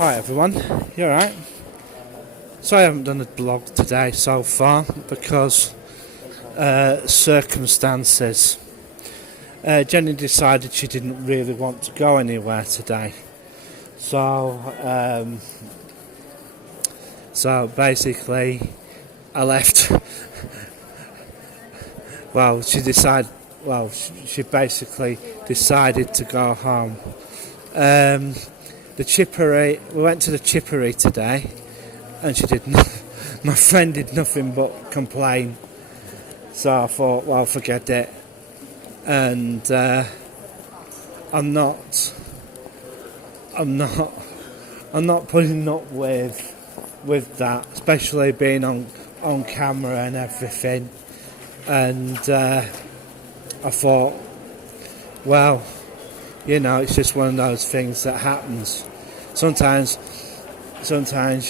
Hi everyone, you alright? Sorry I haven't done a blog today so far because circumstances. Jenny decided she didn't really want to go anywhere today. So basically I left. She basically decided to go home. The chippery, we went to the chippery today, and my friend did nothing but complain. So I thought, well, forget it. And I'm not putting up with that, especially being on camera and everything. And I thought, well, it's just one of those things that happens. Sometimes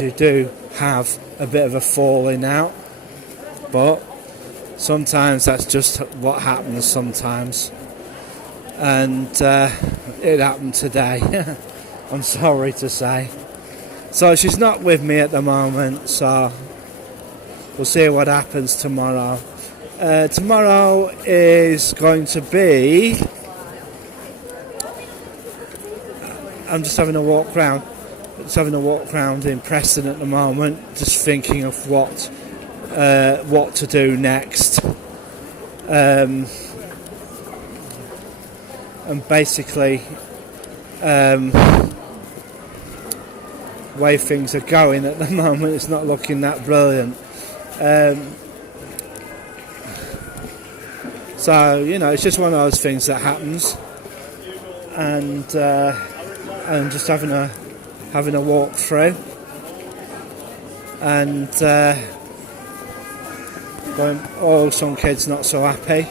you do have a bit of a falling out, but sometimes that's just what happens sometimes. And it happened today, I'm sorry to say. So she's not with me at the moment, so we'll see what happens tomorrow. Tomorrow is going to be... I'm just having a walk round. In Preston at the moment, just thinking of what to do next. And basically, the way things are going at the moment, it's not looking that brilliant. So it's just one of those things that happens, and just having a walk through, and going, some kids not so happy.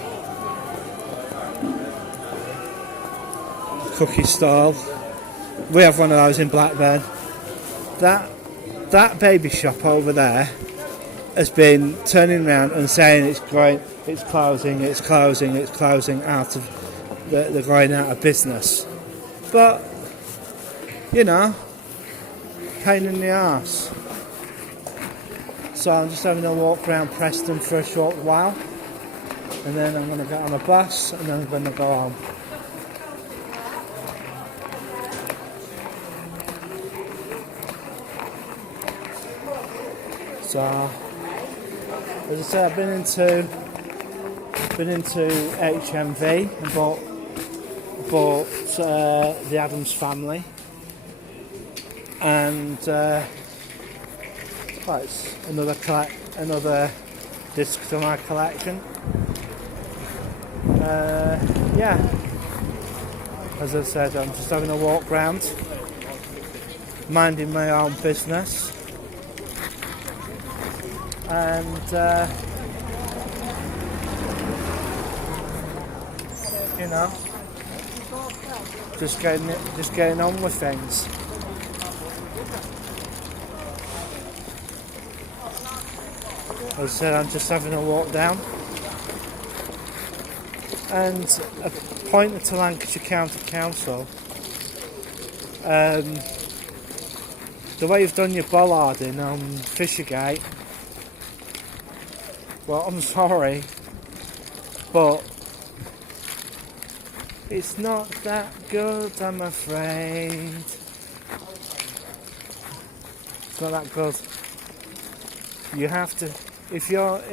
Cookie stall. We have one of those in Blackburn. That baby shop over there has been turning around and saying it's closing out of they're going out of business. But pain in the arse. So I'm just having a walk around Preston for a short while, and then I'm going to get on a bus and then I'm going to go home. So, as I said, I've been into HMV and bought the Addams Family, and it's another disc to my collection. As I said, I'm just having a walk round, minding my own business, and just getting on with things. As I said, I'm just having a walk down, and a pointer to Lancashire County Council. The way you've done your bollarding on Fishergate, well, I'm sorry, but it's not that good, I'm afraid. It's not that good. You have to, if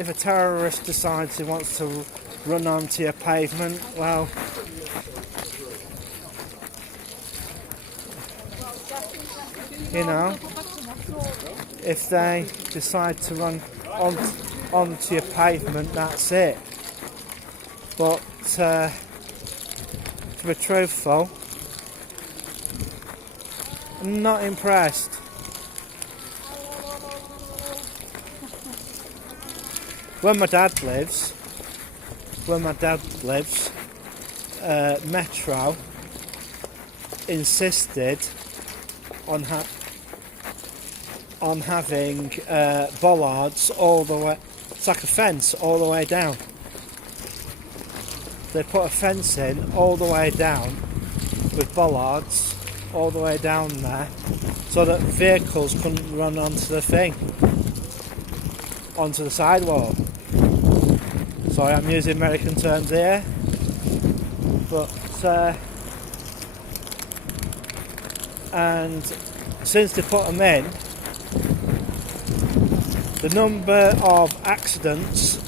a terrorist decides he wants to run onto your pavement, well, if they decide to run onto your pavement, that's it. But to be truthful, I'm not impressed. Where my dad lives, Metro insisted on having bollards all the way. It's like a fence all the way down. They put a fence in all the way down with bollards all the way down there so that vehicles couldn't run onto the thing, onto the sidewalk. Sorry, I'm using American terms here, but and since they put them in, the number of accidents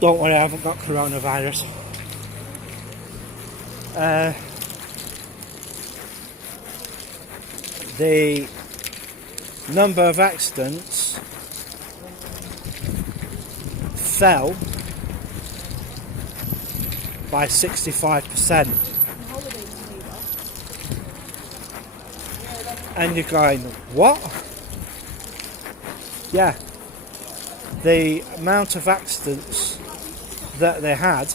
don't worry, I haven't got coronavirus. The number of accidents fell by 65%. And you're going, what? Yeah. The amount of accidents that they had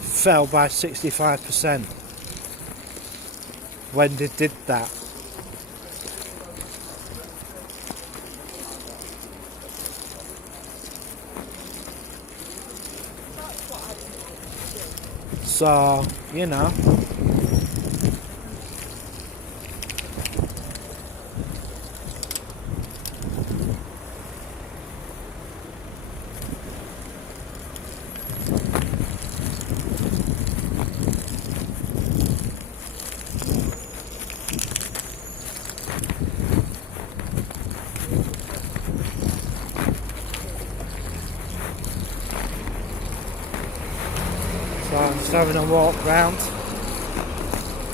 fell by 65% when they did that. So, you know. So I'm just having a walk round.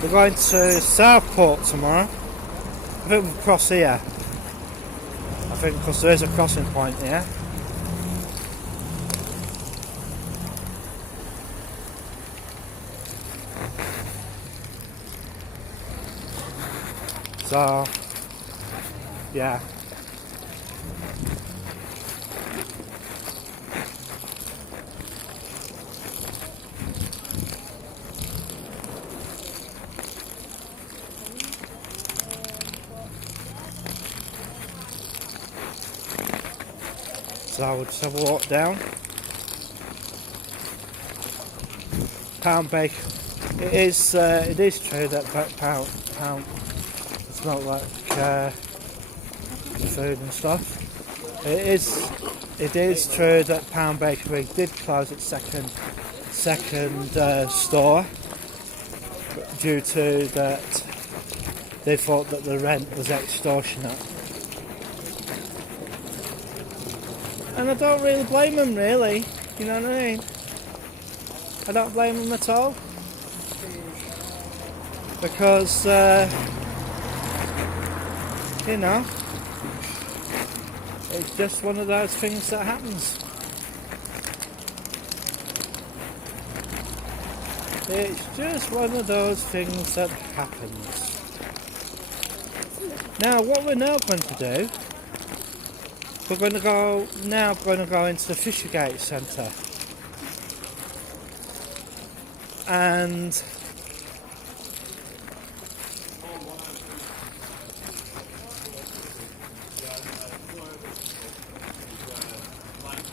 We're going to Southport tomorrow. I think we'll cross here. I think because there is a crossing point here. So, yeah. So we'll just have a walk down. Pound bake. It is true that pound it's not like food and stuff. It is true that Pound Bakery did close its second store due to that they thought that the rent was extortionate. And I don't really blame them, really. You know what I mean? I don't blame them at all. Because, you know, it's just one of those things that happens. It's just one of those things that happens. Now, what we're now going to do, we're going to go into the Fishergate Centre, and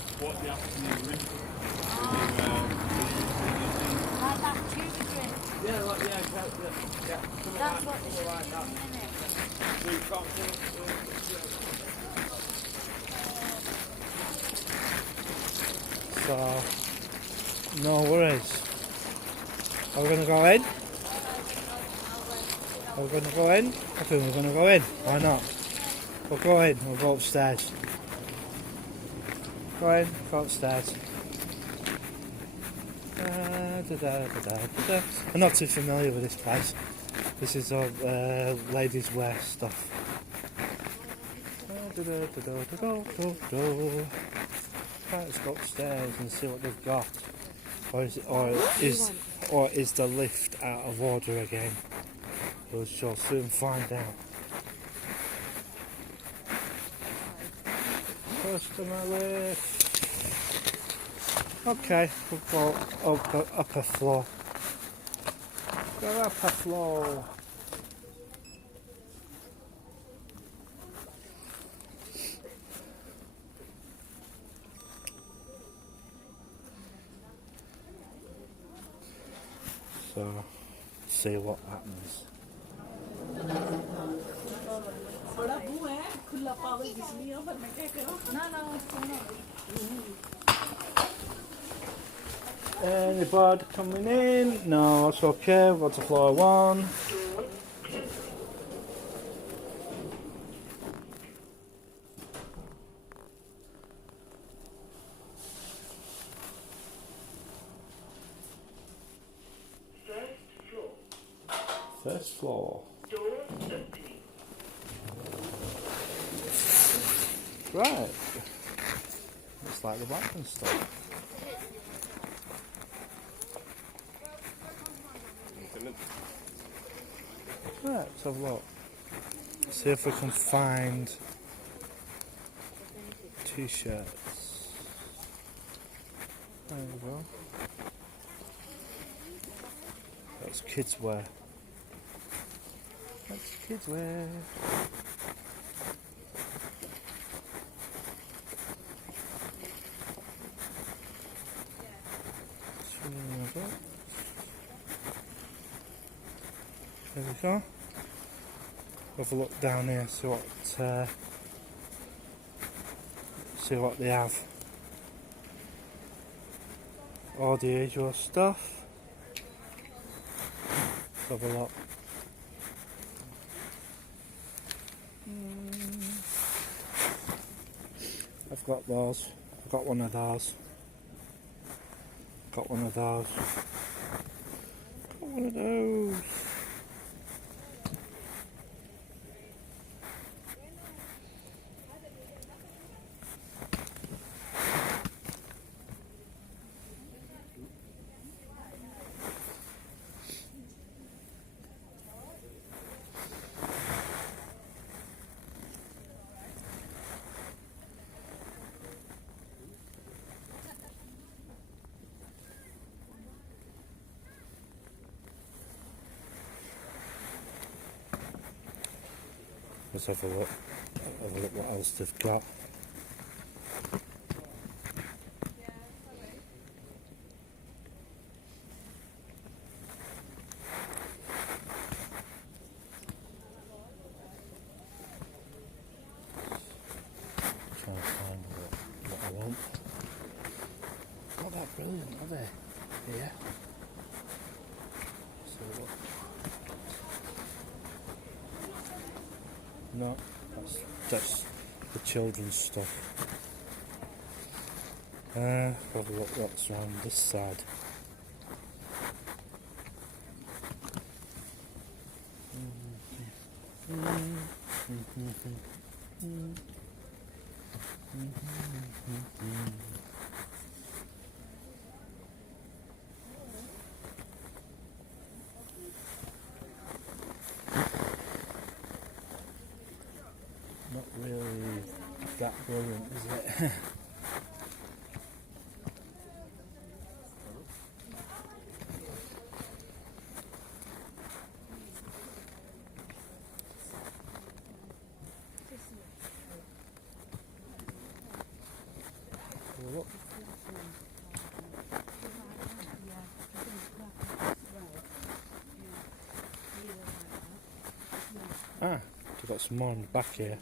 That's what they should do, isn't it? so no worries. Are we going to go in? Are we going to go in? I think we're going to go in. Why not? We'll go in. We'll go upstairs. Go in. Go upstairs. I'm not too familiar with this place. This is all ladies' wear stuff. Right, let's go upstairs and see what they've got. Or is the lift out of order again? We shall soon find out. Customer lift. Okay, we'll go upper floor. Go upper floor. So, see what happens. Anybody coming in? No, it's okay. What's the floor one? First floor. Right. Looks like the Blackburn store. Right, let's have a look. See if we can find t-shirts. There we go. That's kids wear. That's kids wear. There we go. Have a look down here, see what they have. All the usual stuff. Let's have a look. I've got those. I've got one of those. Got one of those. Got one of those. Let's have a look. Have a look what else they've got. Trying to find what I want. Not that brilliant, are they? Yeah. So what? No, that's the children's stuff. Have a look what's around this side. Not really that brilliant, is it? Look. We've got some more in the back here.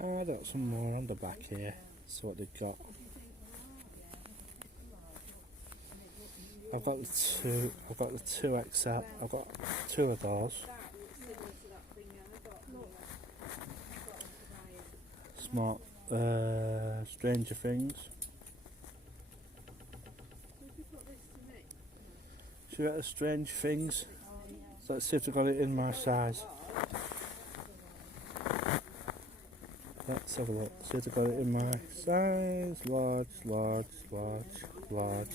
I've got some more on the back here. So what they've got. I've got the two. I've got the 2XL. I've got two of those. Smart. Stranger Things. Should we get the Strange Things? So let's see if they've got it in my size. Let's have a look. See if they've got it in my size. Large, large, large, large.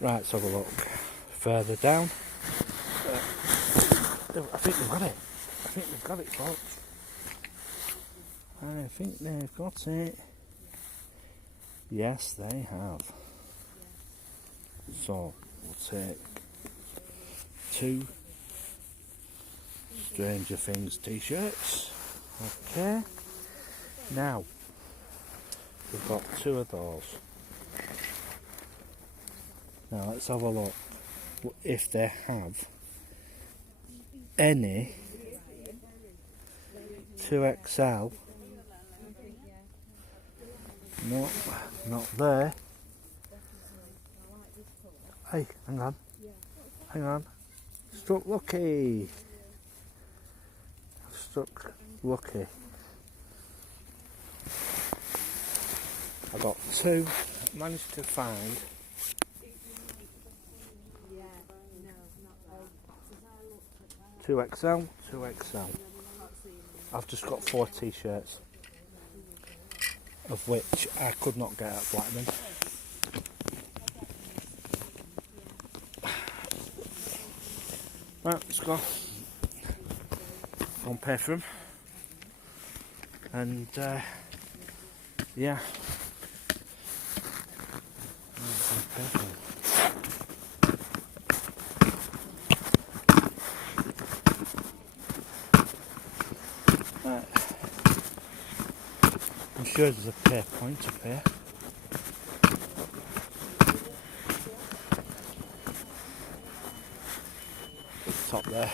Right, let's have a look. Further down. I think they've got it. I think they've got it, folks. I think they've got it. Yes, they have. So, we'll take 2 Stranger Things t-shirts. Okay. Now, we've got two of those. Now let's have a look if they have any 2XL. No, not there. Hey, hang on. Hang on. Struck lucky. Struck lucky. I got two. Managed to find. Two XL, two XL. I've just got 4 t-shirts, of which I could not get at Blackman. Right, let's go. Go and pay for them. And yeah. I'm sure there's a pay point to pay. Top there.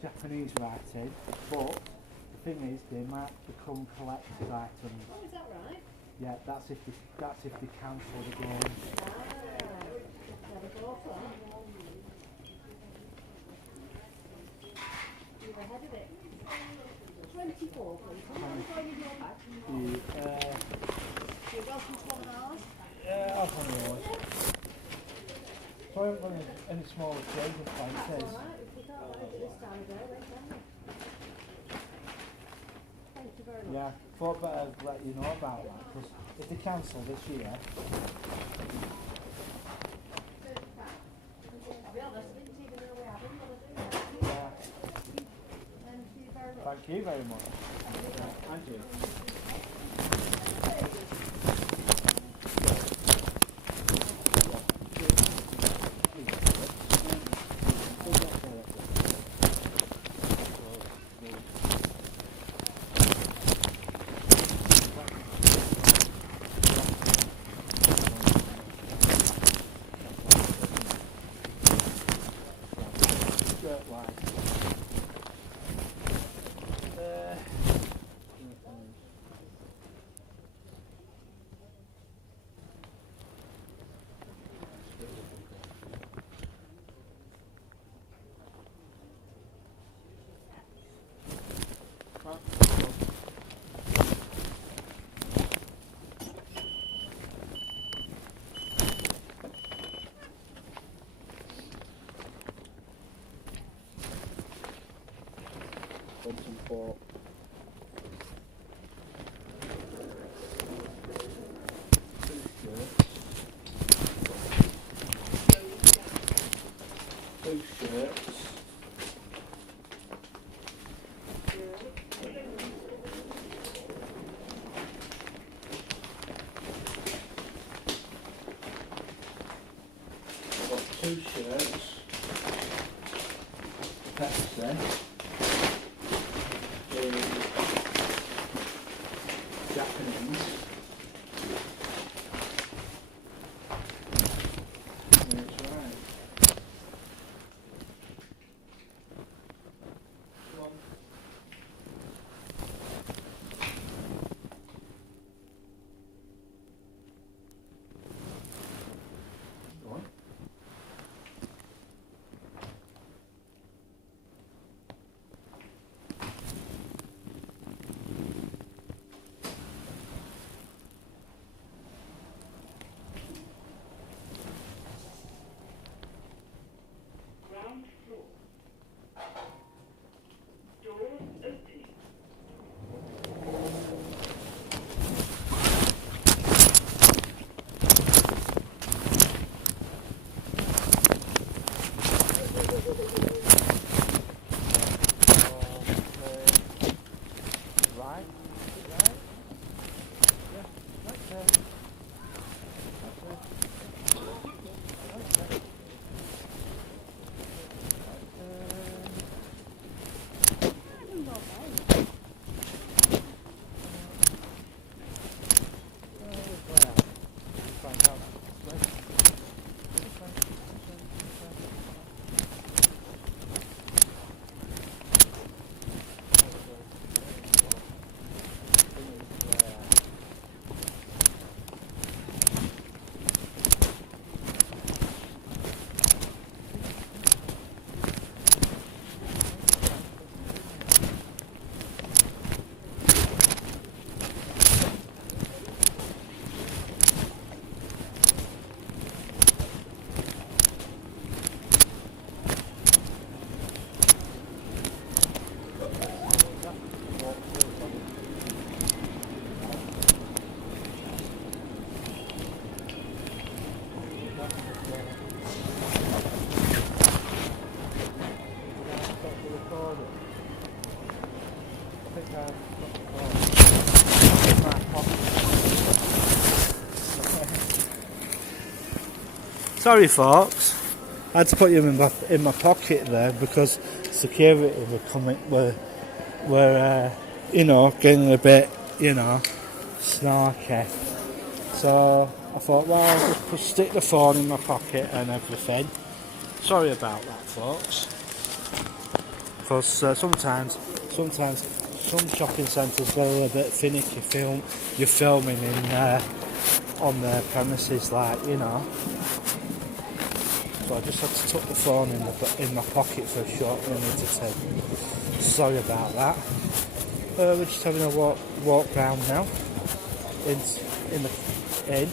Japanese writing, but the thing is they might become collector's items. Oh, is that right? Yeah, that's if they cancel the game. You're ahead of it. 24, please. How long are you in your bag? You're welcome to one of ours. I'll find yours. So I haven't got any smaller changes like it says. All right, if we can't manage it this time of day, then can we? Thank you very much. Yeah, thought better let you know about that, because if they cancel this year, I'll be honest, I didn't even know we had them, but I do now. yeah. Thank you very much. Thank you very much. Thank you. For two shirts. I've got 2 shirts. Pepsi. Japanese. That's right. Go on. Sorry, folks. I had to put you in my pocket there because security were getting a bit, snarky. So I thought, well, I'll just stick the phone in my pocket and everything. Sorry about that, folks. Because sometimes some shopping centres go a little bit finicky. You're filming on their premises, So I just had to tuck the phone in my pocket for a short minute or two. Sorry about that. We're just having a walk round now. In the inn.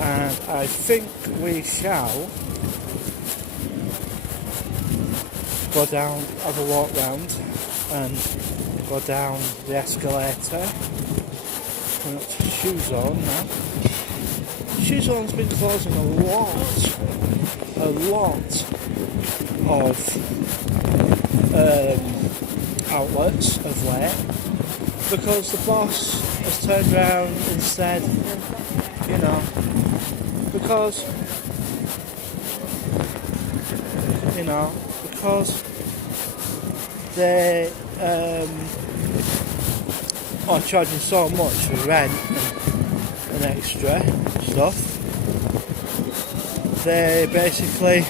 And I think we shall go down, have a walk round and go down the escalator. Coming up to Shoe Zone now. Shoe Zone's been closing a lot of outlets of late because the boss has turned around and said, because they are charging so much for rent and extra stuff. They basically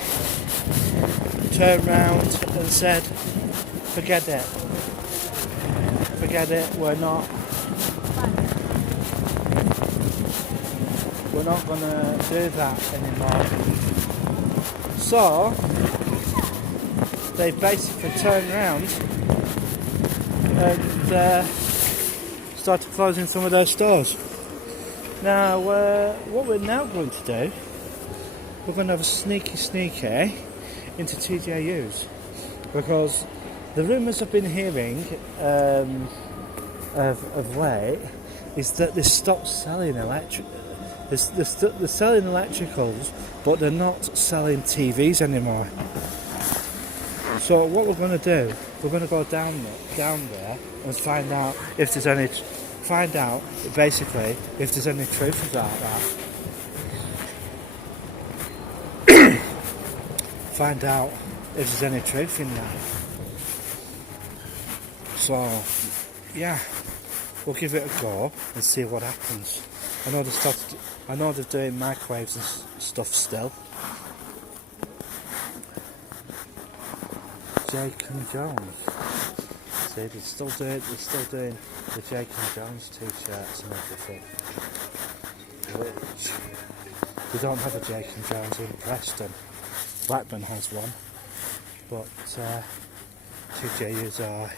turned round and said, forget it, we're not going to do that anymore. So they basically turned around and started closing some of their stores. Now what we're now going to do, we're going to have a sneaky into TJU's, because the rumours I've been hearing of late is that they stopped selling they're selling electricals, but they're not selling TVs anymore. So what we're going to do, we're going to go down there and find out if there's any truth about that. Find out if there's any truth in that. So yeah, we'll give it a go and see what happens. I know they're doing microwaves and stuff still. Jake and Jones. See, they're still doing the Jake and Jones t-shirts and everything. Which we don't have a Jake and Jones in Preston. Blackburn has one, but TJUs are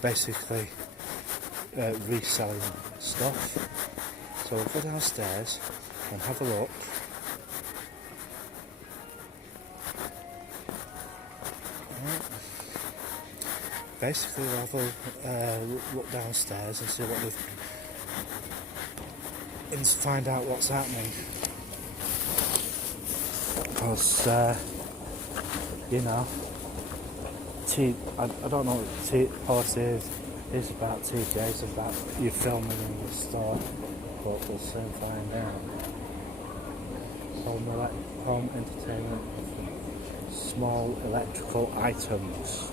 basically reselling stuff. So we'll go downstairs and have a look. Basically we'll have a look downstairs and see what and find out what's happening. Because I don't know what policy is about TJs, about you filming in the store, but we'll soon find out. Home entertainment, small electrical items.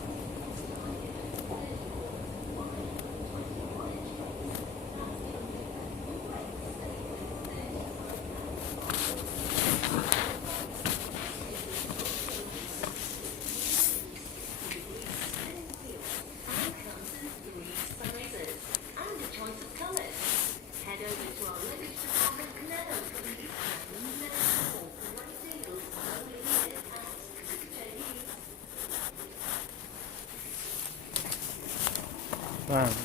Right,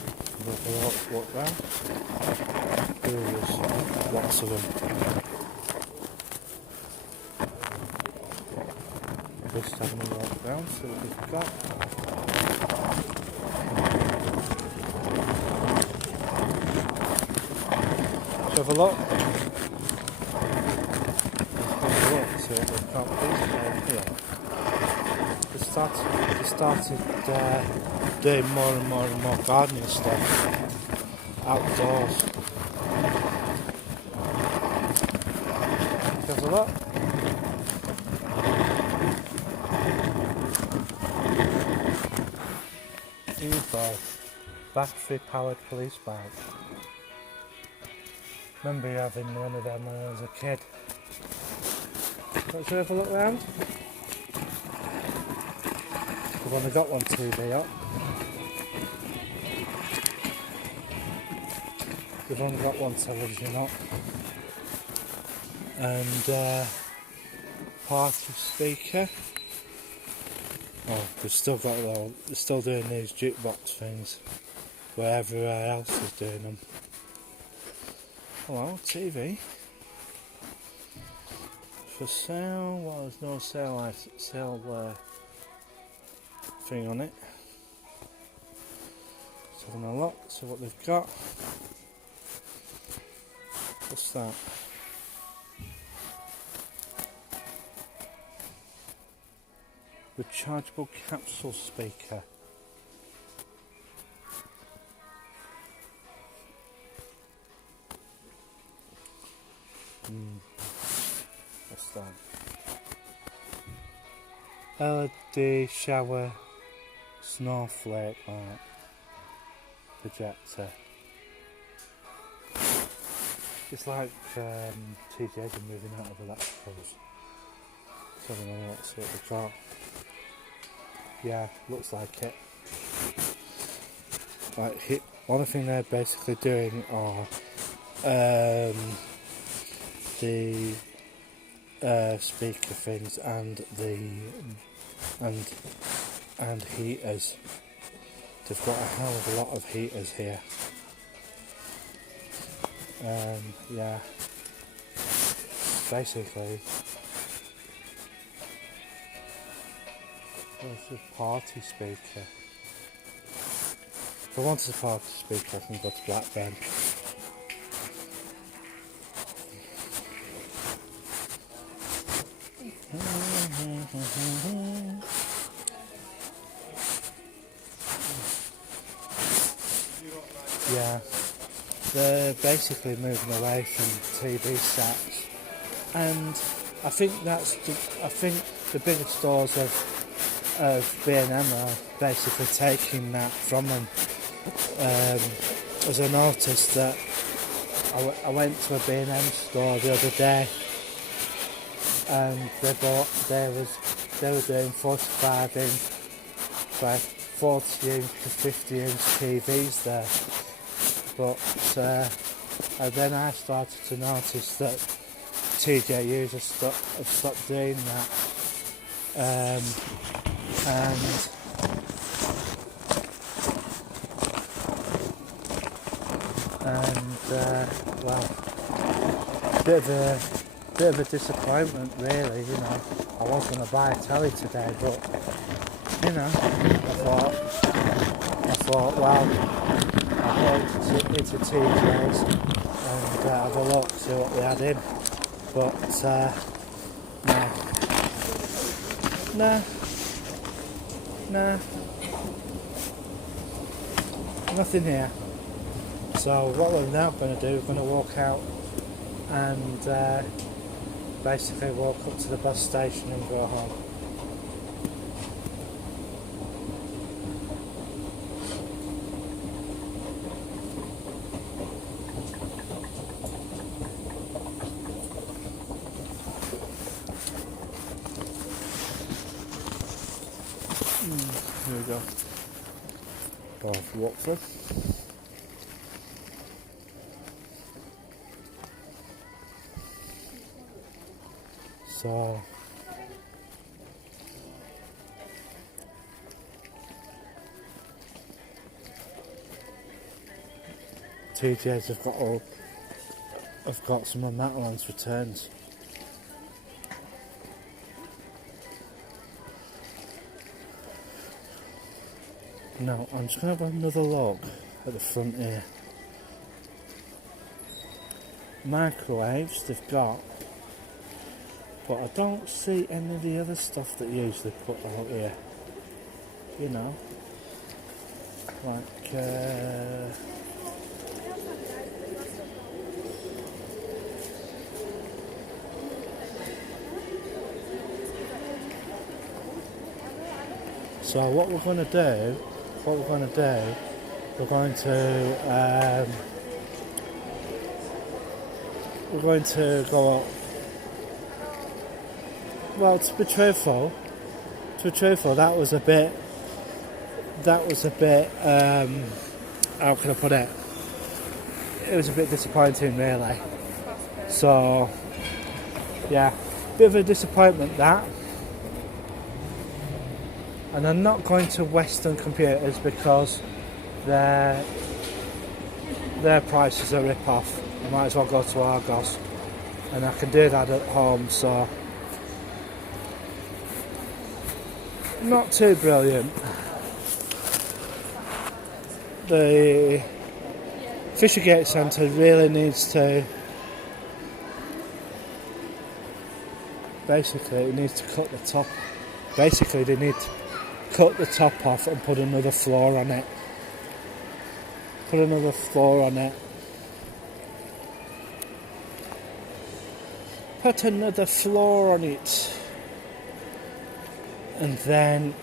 we'll walk round. There's lots of them. Just having a walk round, see what we've got. Let's have a look. see what they've got here. They started doing more and more gardening stuff outdoors. Have a look. Info. Battery powered police bike. Remember having one of them when I was a kid. Let's have a look round. I've only got one TV up. We've only got one television up. And party speaker. Oh, they've still got they're still doing these jukebox things where everywhere else is doing them. Hello, TV. For sale, well, there's no sale thing on it. Just having a look, see what they've got. What's that? Rechargeable capsule speaker. What's that? LED shower snowflake light projector. It's like TJ's are moving out of electricals. So I don't know what they've got. Yeah, looks like it. Like one thing they're basically doing are the speaker things and and heaters. They've got a hell of a lot of heaters here. Yeah. Basically, where's the party speaker? If I wanted a party speaker, I can go to Blackburn. Yeah, they're basically moving away from TV sets, and I think the bigger stores of B&M are basically taking that from them. As I noticed that I went to a B&M store the other day, and they were doing 45 inch, like 40 inch to 50 inch TVs there. But and then I started to notice that TJUs have stopped doing that. Well, bit of a disappointment, really. You know, I was going to buy a telly today, but you know, I thought, well, I'll go into TJ's and have a look, see what they had in. But no, nothing here. So what we're now going to do, we're going to walk out and basically walk up to the bus station and go home. Here we go. Of Watford. So TJ's have got some of Matalan's returns. Now I'm just going to have another look at the front here. Microwaves, they've got But I don't see any of the other stuff that you usually put out here. You know, like so what we're going to do, we're going to go up. Well, to be truthful, that was a bit, how can I put it? It was a bit disappointing, really. So, yeah, bit of a disappointment that. And I'm not going to Western Computers because their prices are rip-off. I might as well go to Argos, and I can do that at home, so not too brilliant. The Fishergate Centre really needs to, basically it needs to cut the top. Basically they need to cut the top off and put another floor on it. Put another floor on it. Put another floor on it. And then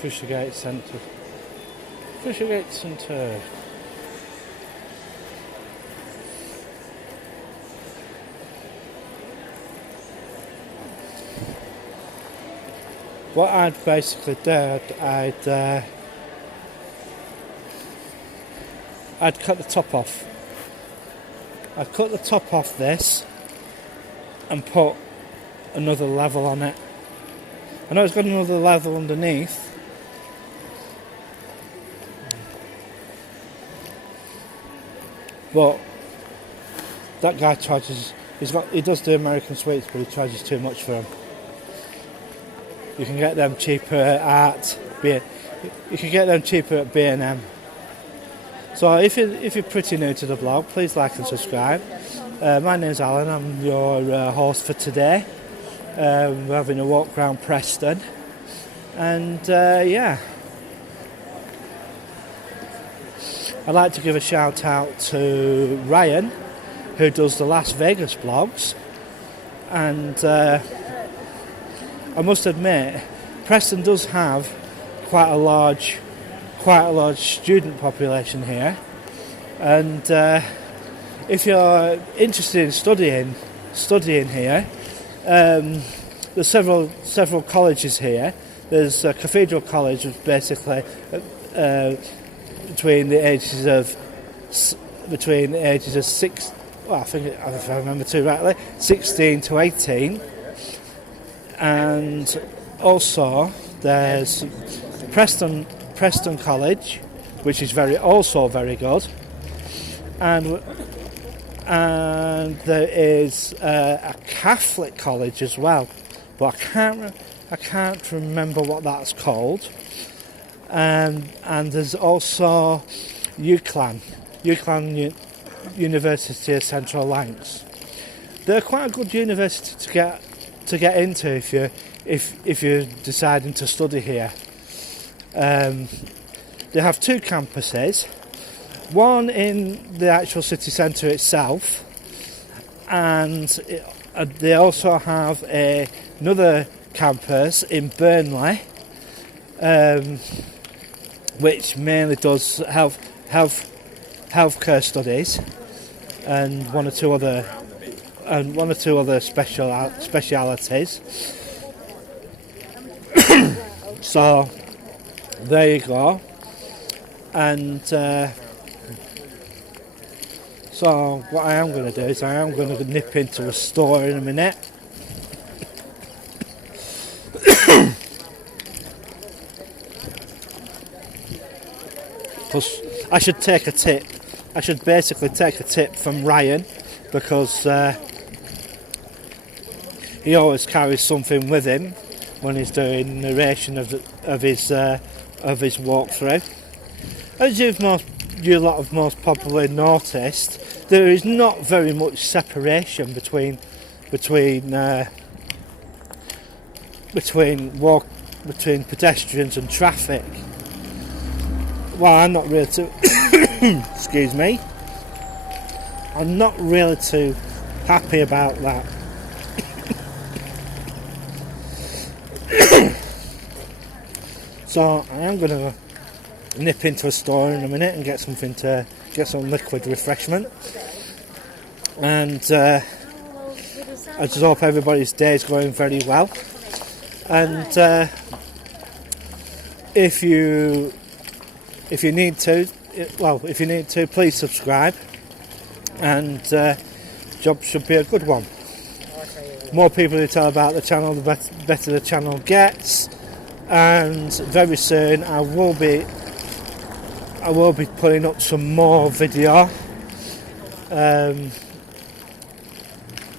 Fishergate Centre. Fishergate Centre. What I'd basically do, I'd cut the top off. I'd cut the top off this and put another level on it. I know it's got another level underneath. But that guy charges, he does do American sweets, but he charges too much for them. You can get them cheaper at B&M. So if you're pretty new to the blog, please like and subscribe. My name's Alan, I'm your host for today. We're having a walk around Preston, and yeah, I'd like to give a shout out to Ryan, who does the Las Vegas blogs, and I must admit, Preston does have quite a large student population here, and if you're interested in studying here, there's several colleges here. There's Cathedral College, which basically between the ages of 6. Well, I think if I remember too rightly, 16 to 18. And also there's Preston College, which is also very good, and there is a Catholic college as well, but I can't remember what that's called. And there's also UCLan University of Central Lancs. They're quite a good university to get into if you're deciding to study here. They have 2 campuses, one in the actual city centre itself, and they also have another campus in Burnley, which mainly does healthcare studies, and one or two other specialities. So there you go. And so what I am going to do is I am going to nip into a store in a minute. Plus, I should take a tip. I should basically take a tip from Ryan, because he always carries something with him when he's doing narration of his walkthrough. As you lot have most probably noticed, there is not very much separation between pedestrians and traffic. Well, I'm not really too excuse me. I'm not really too happy about that. So I am going to nip into a store in a minute and get some liquid refreshment. And I just hope everybody's day is going very well. And if you need to, please subscribe. And job should be a good one. More people who tell about the channel, the better the channel gets. And very soon I will be putting up some more video.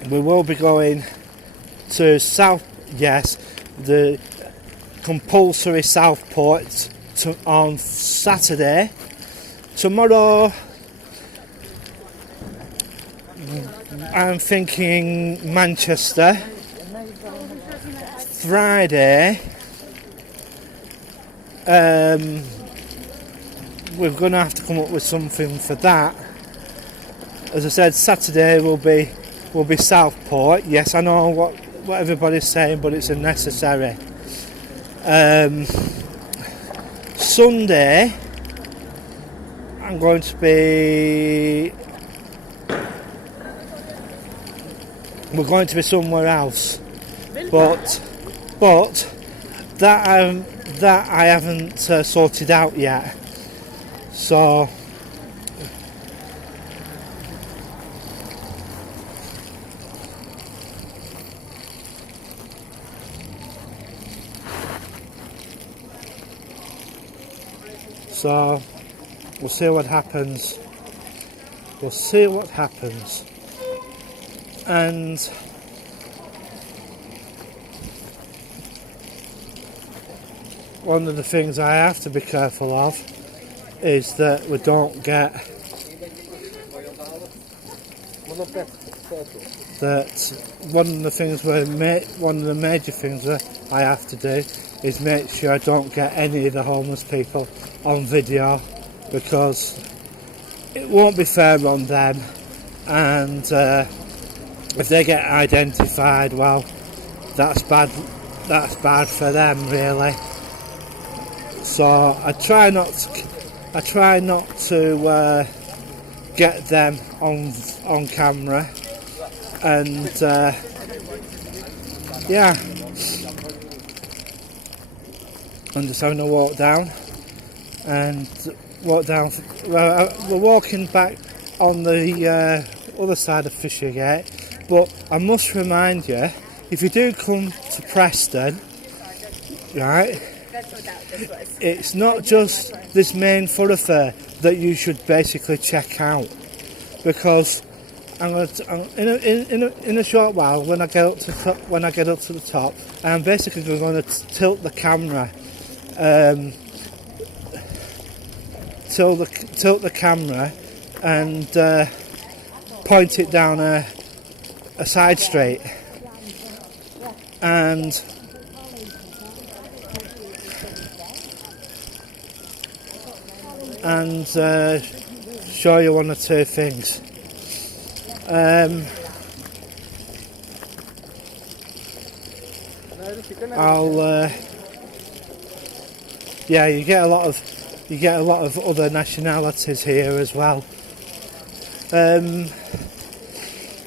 We will be going to the compulsory Southport on Saturday. Tomorrow I'm thinking Manchester. Friday we're going to have to come up with something for that. As I said, Saturday will be Southport. Yes, I know what everybody's saying, but it's unnecessary. Sunday I'm going to be somewhere else, but that I haven't sorted out yet. So we'll see what happens. And one of the things I have to be careful of is that we don't get one of the major things that I have to do is make sure I don't get any of the homeless people on video, because it won't be fair on them, and if they get identified, well, that's bad for them, really. So I try not to get them on camera, and yeah, I'm just having a walk down. We're walking back on the other side of Fishergate, but I must remind you, if you do come to Preston, right, it's not just this main thoroughfare that you should basically check out, because in a short while, when I get up to the top, I'm basically going to tilt the camera. Tilt the camera and point it down a side street, and show you one or two things. You get a lot of other nationalities here as well.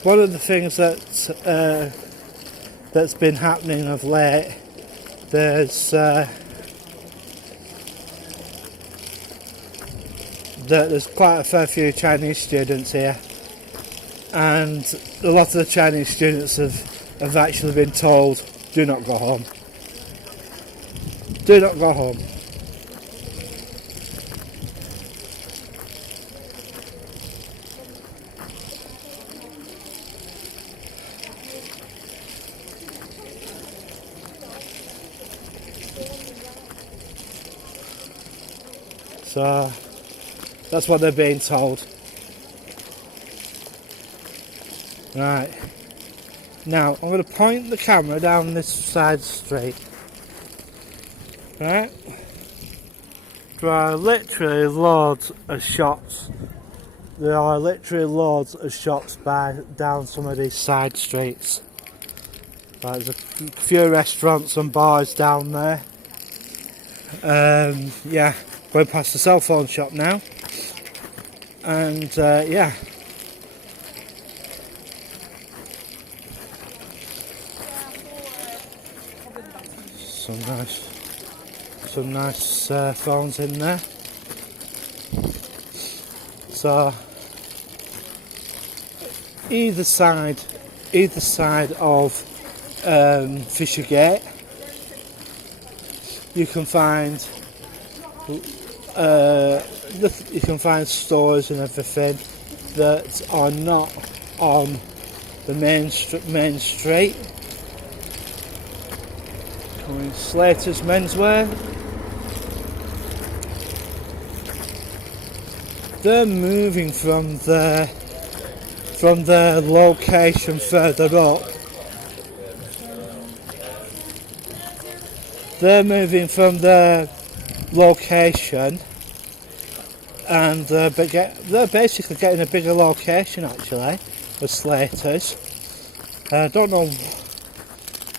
One of the things that's been happening of late, there's quite a fair few Chinese students here, and a lot of the Chinese students have actually been told, do not go home. Do not go home. So that's what they're being told. Right. Now I'm going to point the camera down this side street. Right. There are literally loads of shops. There are literally loads of shops down some of these side streets. Right, there's a few restaurants and bars down there. Yeah, going past the cell phone shop now. And yeah. Some nice phones in there. So either side of Fishergate, you can find stores and everything that are not on the main street. Coming Slater's Menswear. They're moving from their location further up. They're moving from their location, and they're basically getting a bigger location actually, with Slater's. I don't know,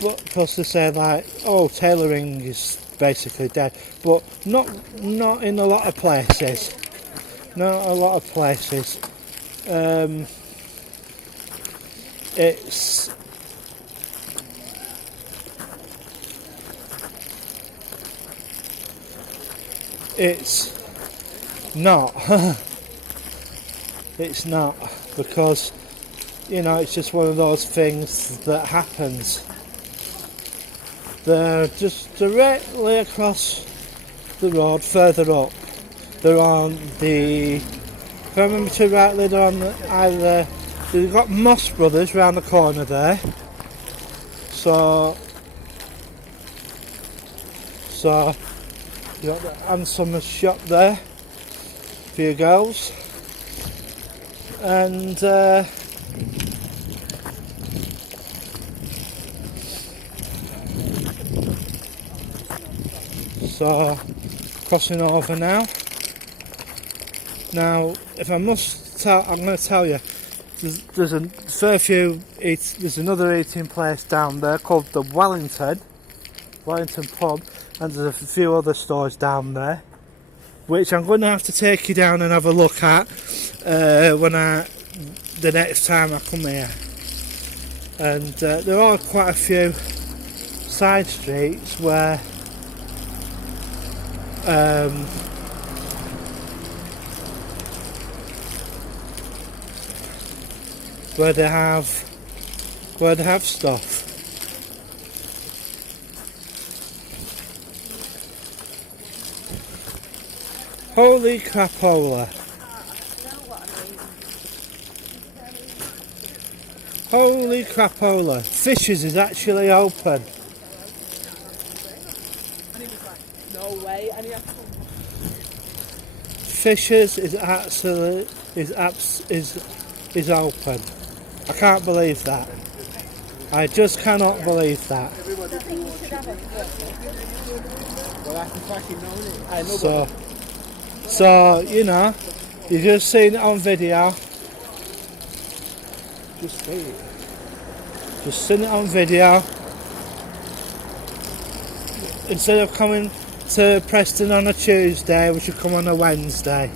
but because they say like, oh, tailoring is basically dead, but not in a lot of places. Not a lot of places. It's not. It's not, because you know, it's just one of those things that happens. They're just directly across the road, further up. They're on the, if I remember too rightly, they're on either, they've got Moss Brothers round the corner there. So you got the Ansummer's shop there for your girls. And so crossing over now. Now, if I must tell, I'm going to tell you, there's a fair few. There's another eating place down there called the Wellington Pub, and there's a few other stores down there, which I'm going to have to take you down and have a look at the next time I come here. And there are quite a few side streets where they have stuff. Holy crapola. Holy crapola. Fishers is actually open. No way. Fishers is open. I can't believe that. I just cannot believe that. So you know, you've just seen it on video. Just seen it on video. Instead of coming to Preston on a Tuesday, we should come on a Wednesday.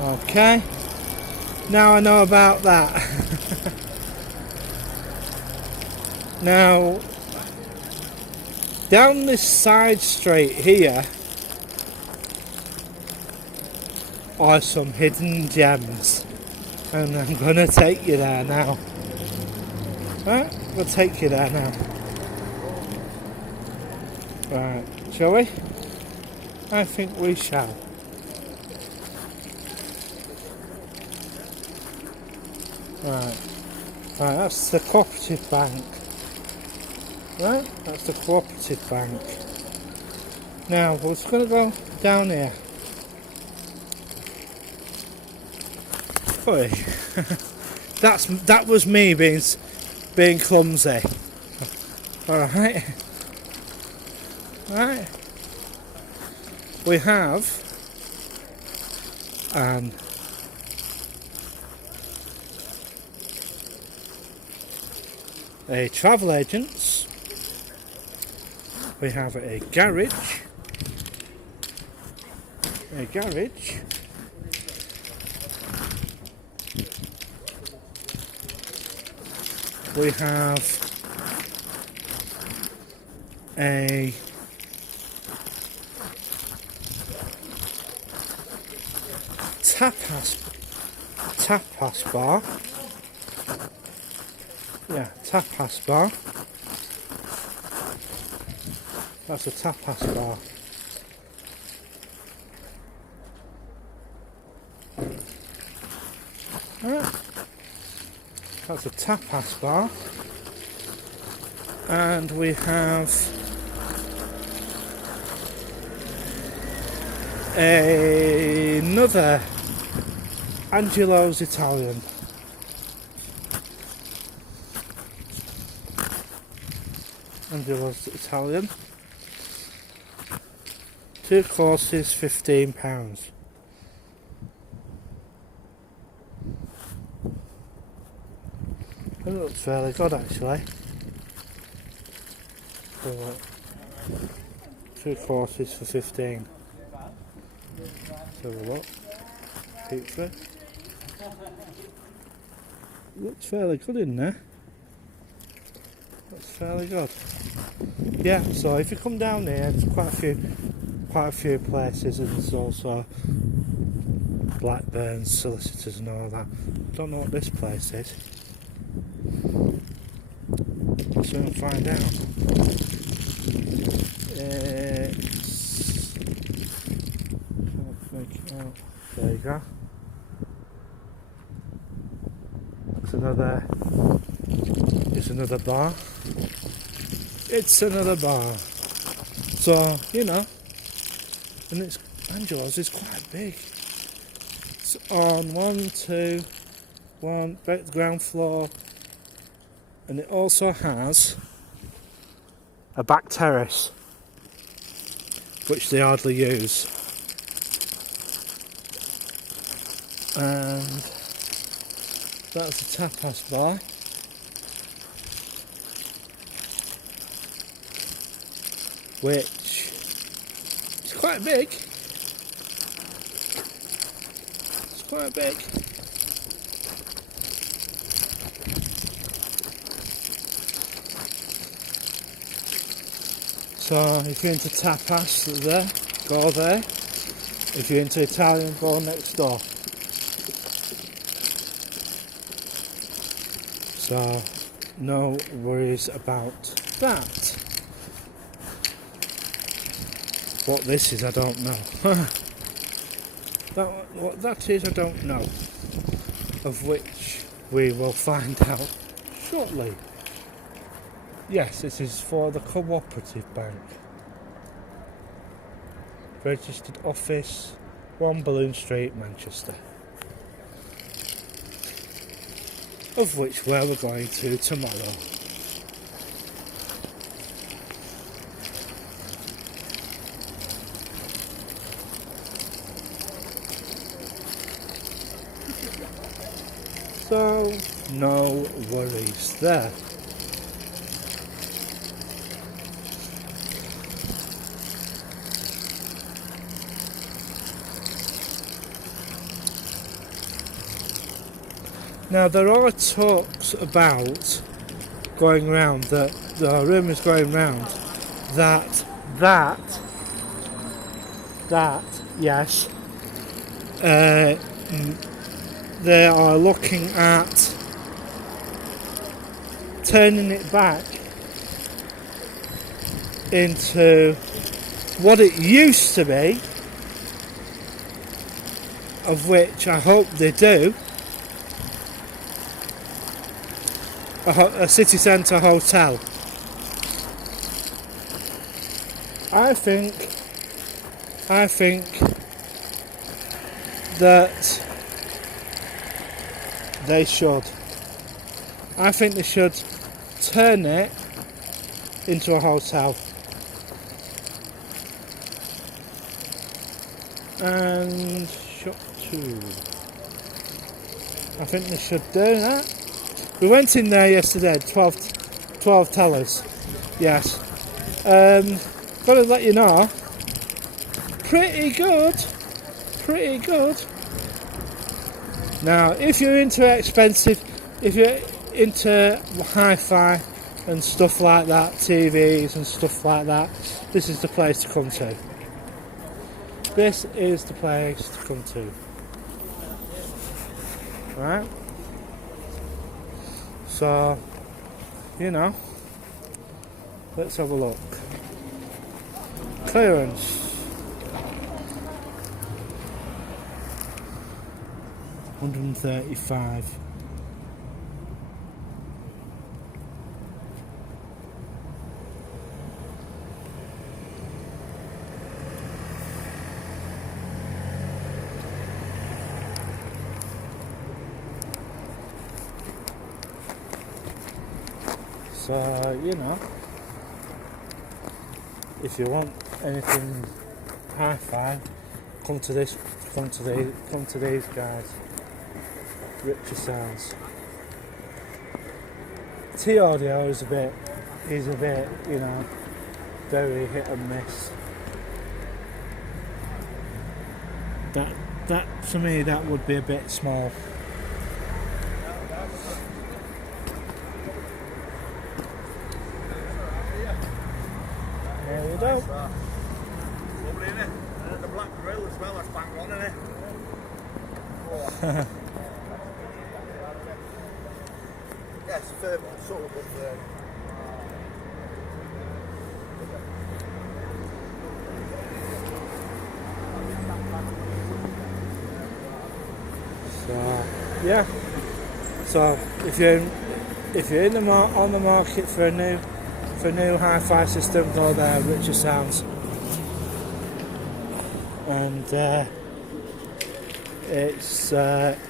Okay. Now I know about that. Now, down this side street here are some hidden gems, and I'm going to take you there now. Right, we'll take you there now. Right, shall we? I think we shall. Right, that's the Cooperative Bank. Right, that's the Cooperative Bank. Now, we're just going to go down here. Oi. That was me being clumsy. Alright. Right. We have a travel agents. We have a garage. We have a tapas bar. Yeah, tapas bar. That's a tapas bar. Alright. That's a tapas bar. And we have another Angelo's Italian. Angelo's Italian. 2 courses, £15. It looks fairly good actually. So, 2 courses for 15. Let's have a look. Pizza. Looks fairly good in there. Looks fairly good. Yeah, so if you come down here, there's quite a few places, and there's also Blackburn solicitors and all that. I don't know what this place is. Soon find out. Can't make it out. There you go. It's another bar. It's another bar. So, you know, and it's Angelo's is quite big. It's on the ground floor, and it also has a back terrace, which they hardly use. And that's a tapas bar. Which is quite big. It's quite big. So if you're into tapas, go there. If you're into Italian, go next door. So no worries about that. What this is, I don't know. What that is, I don't know. Of which we will find out shortly. Yes, this is for the Cooperative Bank. Registered office, 1 Balloon Street, Manchester. Of which where we're going to tomorrow. So, no worries there. Now there are talks about going round, that there are rumours going round that yes, they are looking at turning it back into what it used to be, of which I hope they do, a city centre hotel. I think I think that they should. I think they should turn it into a hotel. And shop 2. I think they should do that. We went in there yesterday, 12 tellers. Yes. Gotta let you know, pretty good. Pretty good. Now, if you're into expensive, if you're into hi-fi and stuff like that, TVs and stuff like that, this is the place to come to. This is the place to come to. Right? So, you know, let's have a look. Clearance. £135. So, you know, if you want anything hi-fi, come to these guys. Richer Sounds. T-Audio is a bit, you know, very hit and miss. That to me, that would be a bit small. There we go. Lovely, innit? And the black grill as well, that's bang on, innit? Yeah, it's firm, subtle, but So yeah. So if you're in on the market for a new hi-fi system, go there. Richer Sounds, and it's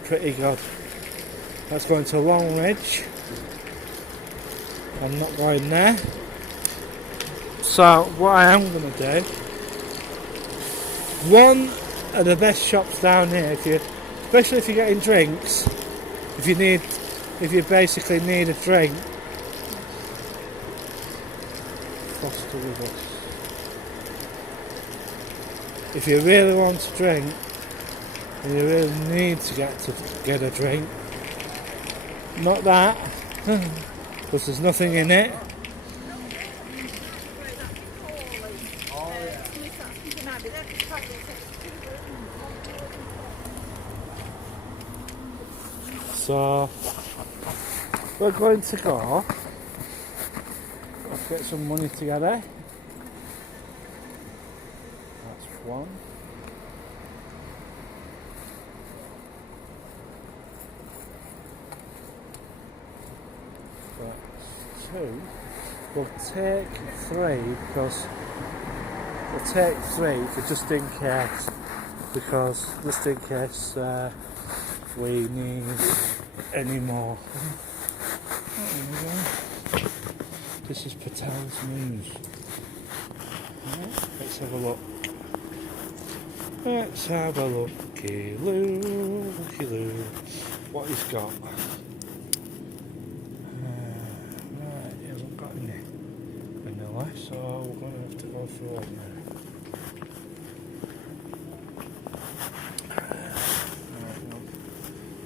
pretty good. That's going to Longridge. I'm not going there. So what I am going to do, one of the best shops down here, especially if you're getting drinks, if you basically need a drink, Foster with us. If you really want to drink, and you really need to get a drink, not that, because there's nothing in it. So we're going to go. Let's get some money together. That's one. That's two. We'll take three because for just in case. Because just in case we need any more. There we go. This is Patel's News. Let's have a look. Let's have a looky loo. What he's got. Right, he hasn't got any vanilla, so we're going to have to go for ordinary.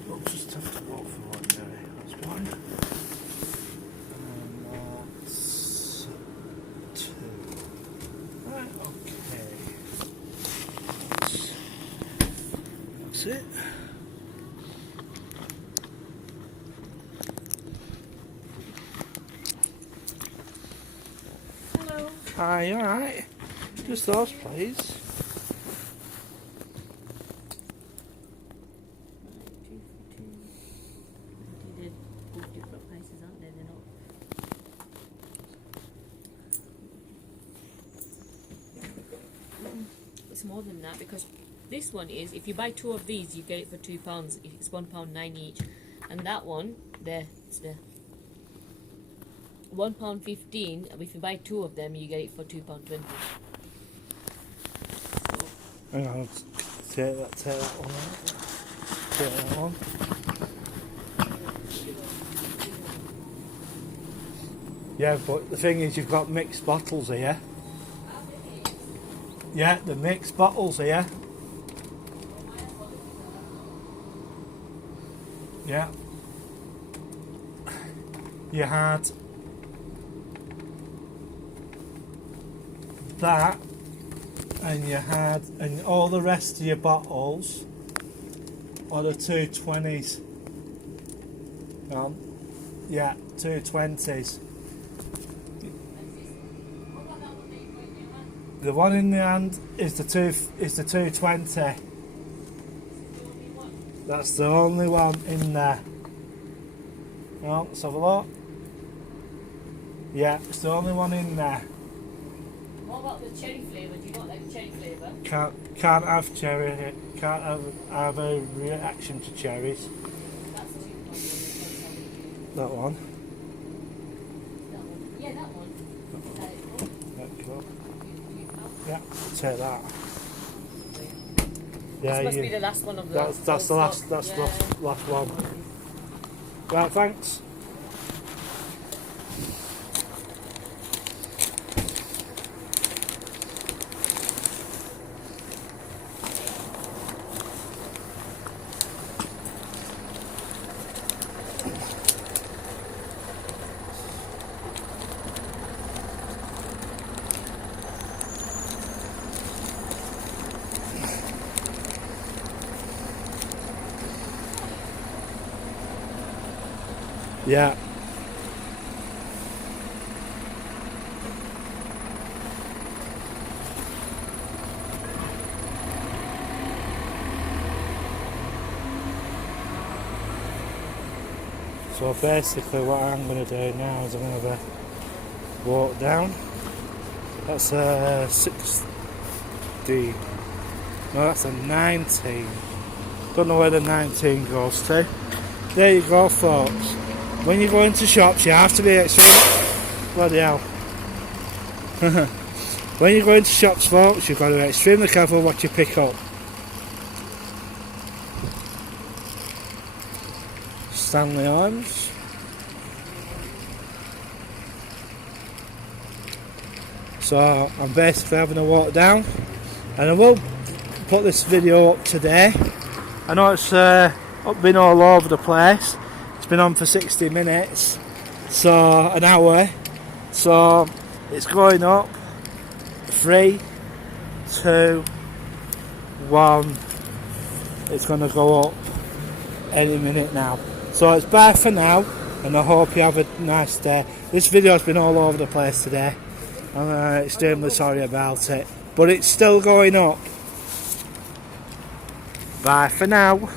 We'll just have to go for ordinary. That's one. And that's two. Right, okay. That's it. Hello. Hi, you alright? Just those, please. They did all different places, aren't they? They're not. it's more than that, because this one is, if you buy 2 of these, you get it for £2. It's £1.9 each, and that one there, it's there, £1.15. If you buy 2 of them, you get it for £2.20. Hang on, take that one out. Take that one. Yeah, but the thing is, you've got mixed bottles here. Yeah, the mixed bottles here. Yeah. You had that, and you had, and all the rest of your bottles are the 220s. Yeah, 220s. The one in the hand is the 220. That's the only one in there. Well, let's have a look. Yeah, it's the only one in there. What about the cherry flavour? Do you not like cherry flavour? Can't have cherry. Can't have a reaction to cherries. That's £2. That one. That one. Yeah, that one. That's cool. Yeah, take that. Yeah, This must be the last one of the. that's the last. stock. That's Yeah. the last one. Right, thanks. Yeah. So basically what I'm going to do now is I'm going to walk down. That's a 16. No, that's a 19. Don't know where the 19 goes to. There you go, folks. When you go into shops, you have to be extreme. Bloody hell. When you go into shops, folks, you've got to be extremely careful what you pick up. Stanley arms. So I'm basically having a walk down, and I will put this video up today. I know it's been all over the place. It's been on for 60 minutes, so an hour. So it's going up. 3, 2, 1. It's going to go up any minute now. So it's bye for now, and I hope you have a nice day. This video has been all over the place today. I'm extremely sorry about it, but it's still going up. Bye for now.